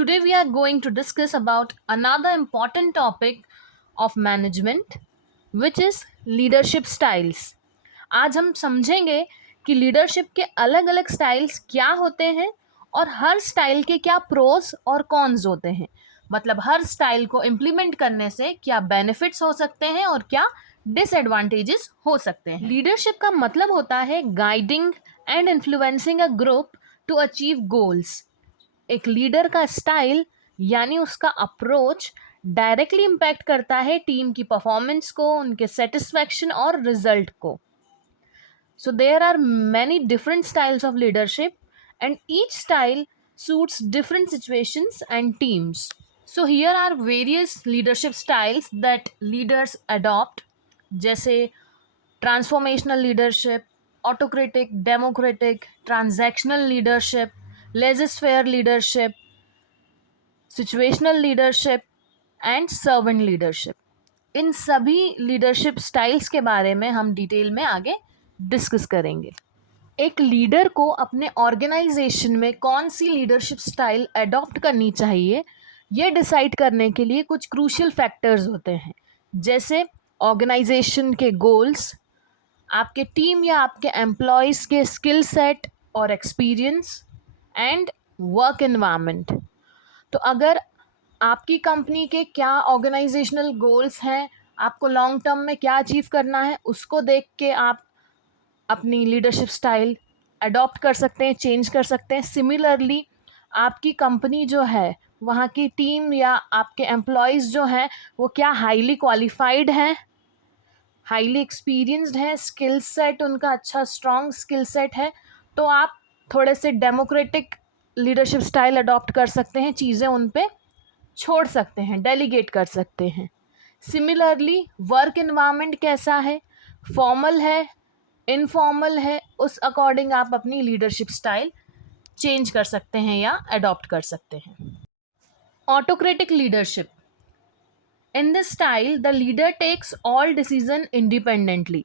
Today we are going to discuss about another important topic of management which is leadership styles. आज हम समझेंगे कि leadership के अलग अलग स्टाइल्स क्या होते हैं और हर स्टाइल के क्या प्रोज और कॉन्स होते हैं. मतलब हर स्टाइल को इम्प्लीमेंट करने से क्या बेनिफिट्स हो सकते हैं और क्या डिसएडवांटेजेस हो सकते हैं. लीडरशिप का मतलब होता है guiding and influencing a group to achieve goals. एक लीडर का स्टाइल यानी उसका अप्रोच डायरेक्टली इम्पैक्ट करता है टीम की परफॉर्मेंस को, उनके सेटिस्फैक्शन और रिजल्ट को. So there are many different styles of leadership and each style suits different situations and teams. So here are various leadership styles that leaders adopt, जैसे transformational leadership, autocratic, democratic, transactional leadership, laissez-faire leadership, situational leadership and servant leadership. इन सभी leadership styles के बारे में हम detail में आगे discuss करेंगे. एक लीडर को अपने ऑर्गेनाइजेशन में कौन सी लीडरशिप स्टाइल अडॉप्ट करनी चाहिए ये डिसाइड करने के लिए कुछ क्रूशियल फैक्टर्स होते हैं, जैसे ऑर्गेनाइजेशन के गोल्स, आपके टीम या आपके एम्प्लॉयज़ के स्किल सेट और एक्सपीरियंस एंड वर्क एनवायरनमेंट. तो अगर आपकी कंपनी के क्या ऑर्गेनाइजेशनल गोल्स हैं, आपको लॉन्ग टर्म में क्या अचीव करना है, उसको देख के आप अपनी लीडरशिप स्टाइल अडॉप्ट कर सकते हैं, चेंज कर सकते हैं. सिमिलरली आपकी कंपनी जो है वहाँ की टीम या आपके एम्प्लॉयज़ जो हैं वो क्या हाईली क्वालिफाइड हैं, हाईली एक्सपीरियंस्ड है, स्किल सेट उनका अच्छा स्ट्रॉन्ग स्किल सेट है, तो आप थोड़े से डेमोक्रेटिक लीडरशिप स्टाइल अडॉप्ट कर सकते हैं, चीज़ें उन पे छोड़ सकते हैं, डेलीगेट कर सकते हैं. सिमिलरली वर्क एनवायरनमेंट कैसा है, फॉर्मल है, इनफॉर्मल है, उस अकॉर्डिंग आप अपनी लीडरशिप स्टाइल चेंज कर सकते हैं या अडॉप्ट कर सकते हैं. Autocratic leadership. In this style the leader takes all decision independently.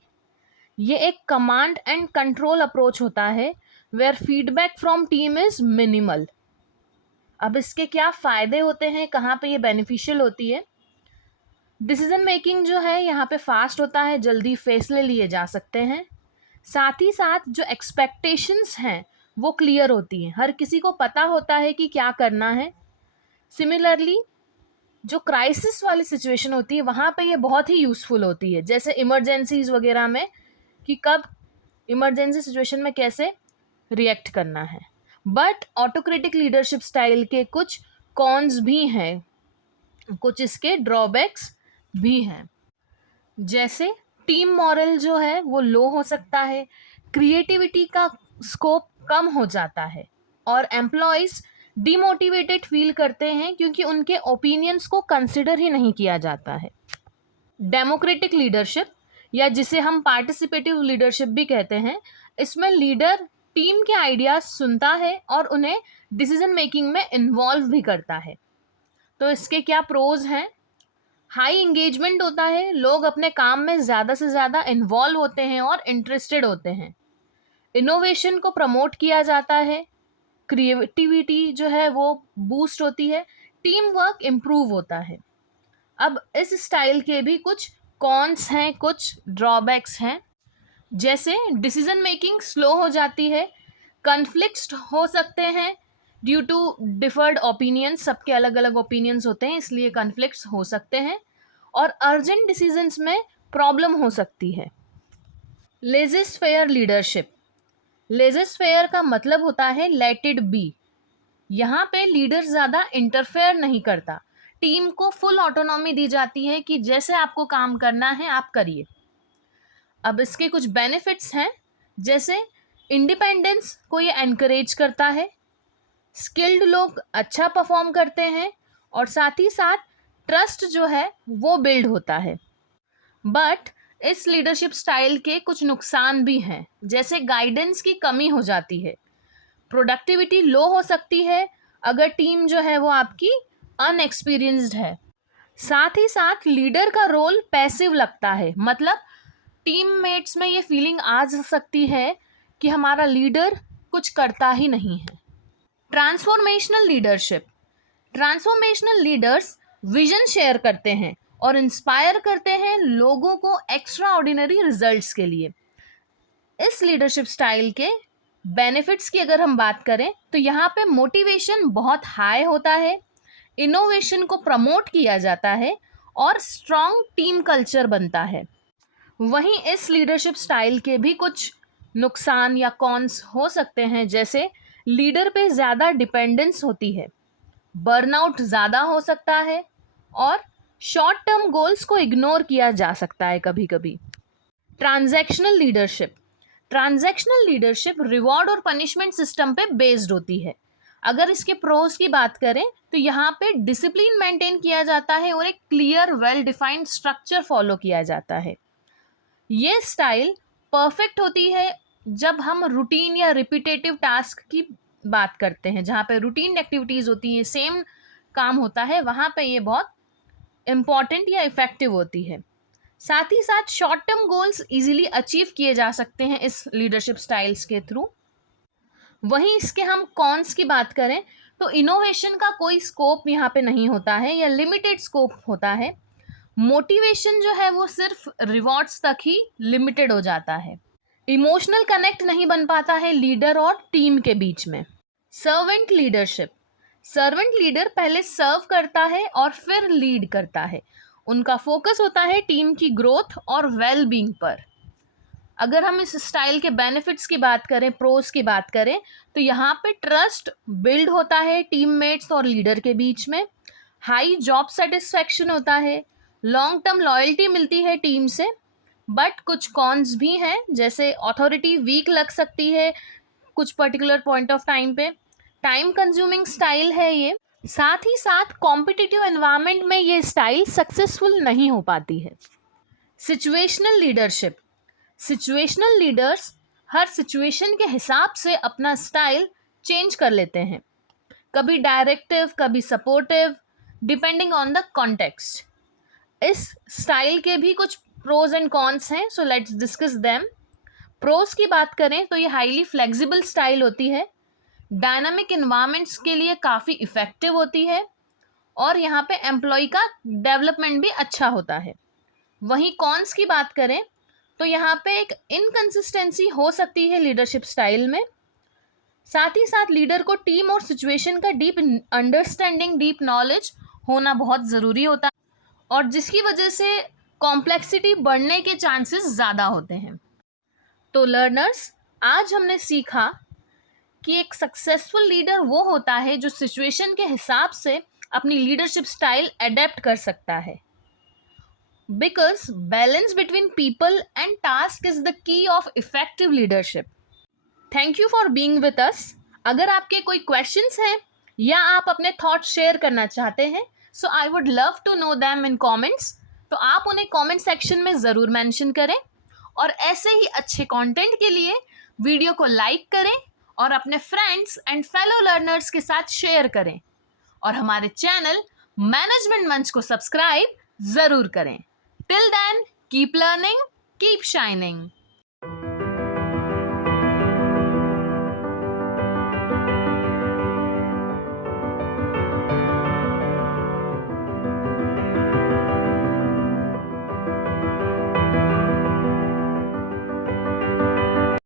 ये एक कमांड एंड कंट्रोल अप्रोच होता है where feedback from team is minimal. अब इसके क्या फ़ायदे होते हैं, कहाँ पे ये बेनिफिशियल होती है. डिसीजन मेकिंग जो है यहाँ पे फास्ट होता है, जल्दी फैसले लिए जा सकते हैं. साथ ही साथ जो एक्सपेक्टेशंस हैं वो क्लियर होती हैं, हर किसी को पता होता है कि क्या करना है. सिमिलरली जो क्राइसिस वाली सिचुएशन होती है वहाँ पे ये बहुत ही यूज़फुल होती है, जैसे इमरजेंसीज वगैरह में कि कब इमरजेंसी सिचुएशन में कैसे रिएक्ट करना है. बट ऑटोक्रेटिक लीडरशिप स्टाइल के कुछ कॉन्स भी हैं, कुछ इसके ड्रॉबैक्स भी हैं, जैसे टीम मॉरल जो है वो लो हो सकता है, क्रिएटिविटी का स्कोप कम हो जाता है और एम्प्लॉयज़ डिमोटिवेटेड फील करते हैं क्योंकि उनके ओपिनियंस को कंसिडर ही नहीं किया जाता है. डेमोक्रेटिक लीडरशिप या जिसे हम पार्टिसिपेटिव लीडरशिप भी कहते हैं, इसमें लीडर टीम के आइडियाज सुनता है और उन्हें डिसीजन मेकिंग में इन्वॉल्व भी करता है. तो इसके क्या प्रोज हैं. हाई इंगेजमेंट होता है, लोग अपने काम में ज़्यादा से ज़्यादा इन्वॉल्व होते हैं और इंटरेस्टेड होते हैं. इनोवेशन को प्रमोट किया जाता है, क्रिएटिविटी जो है वो बूस्ट होती है, टीम वर्क इम्प्रूव होता है. अब इस स्टाइल के भी कुछ कॉन्स हैं, कुछ ड्रॉबैक्स हैं, जैसे डिसीजन मेकिंग स्लो हो जाती है, कन्फ्लिक्ट्स हो सकते हैं ड्यू टू डिफर्ड ओपिनियंस, सबके अलग अलग ओपिनियंस होते हैं इसलिए कन्फ्लिक्ट्स हो सकते हैं, और अर्जेंट डिसीजंस में प्रॉब्लम हो सकती है. लेजिस फेयर लीडरशिप. लेजिस फेयर का मतलब होता है लेट इट बी. यहाँ पे लीडर ज़्यादा इंटरफेयर नहीं करता, टीम को फुल ऑटोनॉमी दी जाती है कि जैसे आपको काम करना है आप करिए. अब इसके कुछ बेनिफिट्स हैं, जैसे इंडिपेंडेंस को ये एनकरेज करता है, स्किल्ड लोग अच्छा परफॉर्म करते हैं और साथ ही साथ ट्रस्ट जो है वो बिल्ड होता है. बट इस लीडरशिप स्टाइल के कुछ नुकसान भी हैं, जैसे गाइडेंस की कमी हो जाती है, प्रोडक्टिविटी लो हो सकती है अगर टीम जो है वो आपकी अनएक्सपीरियंस्ड है. साथ ही साथ लीडर का रोल पैसिव लगता है, मतलब टीममेट्स में ये फीलिंग आ सकती है कि हमारा लीडर कुछ करता ही नहीं है. Transformational leadership. Transformational leaders vision share करते हैं और इंस्पायर करते हैं लोगों को एक्स्ट्रा ऑर्डिनरी रिजल्ट्स के लिए। इस लीडरशिप स्टाइल के बेनिफिट्स की अगर हम बात करें तो यहाँ पे मोटिवेशन बहुत हाई होता है, इनोवेशन को प्रमोट किया जाता है और स्ट्रॉन्ग टीम कल्चर बनता है। वहीं इस लीडरशिप स्टाइल के भी कुछ नुकसान या कॉन्स हो सकते हैं, जैसे लीडर पे ज़्यादा डिपेंडेंस होती है, बर्नआउट ज़्यादा हो सकता है और शॉर्ट टर्म गोल्स को इग्नोर किया जा सकता है कभी कभी। ट्रांजैक्शनल लीडरशिप रिवॉर्ड और पनिशमेंट सिस्टम पे बेस्ड होती है। अगर इसके प्रोज की बात करें तो यहाँ पे डिसिप्लिन मेंटेन किया जाता है और एक clear well defined structure follow किया जाता है। ये स्टाइल परफेक्ट होती है जब हम रूटीन या रिपीटेटिव टास्क की बात करते हैं, जहाँ पे रूटीन एक्टिविटीज़ होती हैं, सेम काम होता है, वहाँ पे ये बहुत इम्पॉर्टेंट या इफ़ेक्टिव होती है। साथ ही साथ short term goals easily achieve किए जा सकते हैं इस लीडरशिप स्टाइल्स के थ्रू। वहीं इसके हम कॉन्स की बात करें तो इनोवेशन का कोई स्कोप यहाँ पे नहीं होता है या लिमिटेड स्कोप होता है। मोटिवेशन जो है वो सिर्फ रिवॉर्ड्स तक ही लिमिटेड हो जाता है। इमोशनल कनेक्ट नहीं बन पाता है लीडर और टीम के बीच में। सर्वेंट लीडर पहले सर्व करता है और फिर लीड करता है। उनका फोकस होता है टीम की ग्रोथ और वेल बीइंग पर। अगर हम इस स्टाइल के बेनिफिट्स की बात करें, प्रोज की बात करें, तो यहाँ पे ट्रस्ट बिल्ड होता है टीममेट्स और लीडर के बीच में, हाई जॉब सेटिस्फैक्शन होता है, लॉन्ग टर्म लॉयल्टी मिलती है टीम से। बट कुछ कॉन्स भी हैं, जैसे अथॉरिटी वीक लग सकती है कुछ पर्टिकुलर पॉइंट ऑफ टाइम पे, टाइम कंज्यूमिंग स्टाइल है ये, साथ ही साथ कॉम्पिटिटिव एनवायरनमेंट में ये स्टाइल सक्सेसफुल नहीं हो पाती है। सिचुएशनल लीडर्स हर सिचुएशन के हिसाब से अपना स्टाइल चेंज कर लेते हैं, कभी डायरेक्टिव, कभी supportive, depending on the context. इस स्टाइल के भी कुछ प्रोज एंड कॉन्स हैं, so let's discuss them. Pros की बात करें तो ये हाईली फ्लेक्सिबल स्टाइल होती है, डायनामिक इन्वायरमेंट्स के लिए काफ़ी इफ़ेक्टिव होती है और यहाँ पे एम्प्लॉय का डेवलपमेंट भी अच्छा होता है। वहीं कॉन्स की बात करें तो यहाँ पे एक इनकंसिस्टेंसी हो सकती है लीडरशिप स्टाइल में। साथ ही साथ लीडर को टीम और सिचुएशन का डीप अंडरस्टैंडिंग, डीप नॉलेज होना बहुत ज़रूरी होता है और जिसकी वजह से कॉम्प्लेक्सिटी बढ़ने के चांसेस ज़्यादा होते हैं। तो लर्नर्स, आज हमने सीखा कि एक सक्सेसफुल लीडर वो होता है जो सिचुएशन के हिसाब से अपनी लीडरशिप स्टाइल अडेप्ट कर सकता है, because balance between people and task is the key of effective leadership. Thank you for being with us. अगर आपके कोई क्वेश्चंस हैं या आप अपने थॉट्स शेयर करना चाहते हैं, so I would love to know them in comments. तो आप उन्हें कमेंट सेक्शन में ज़रूर मेंशन करें और ऐसे ही अच्छे कंटेंट के लिए वीडियो को लाइक करें और अपने फ्रेंड्स एंड फेलो लर्नर्स के साथ शेयर करें और हमारे चैनल मैनेजमेंट मंच को सब्सक्राइब ज़रूर करें। Till then, keep learning, keep shining.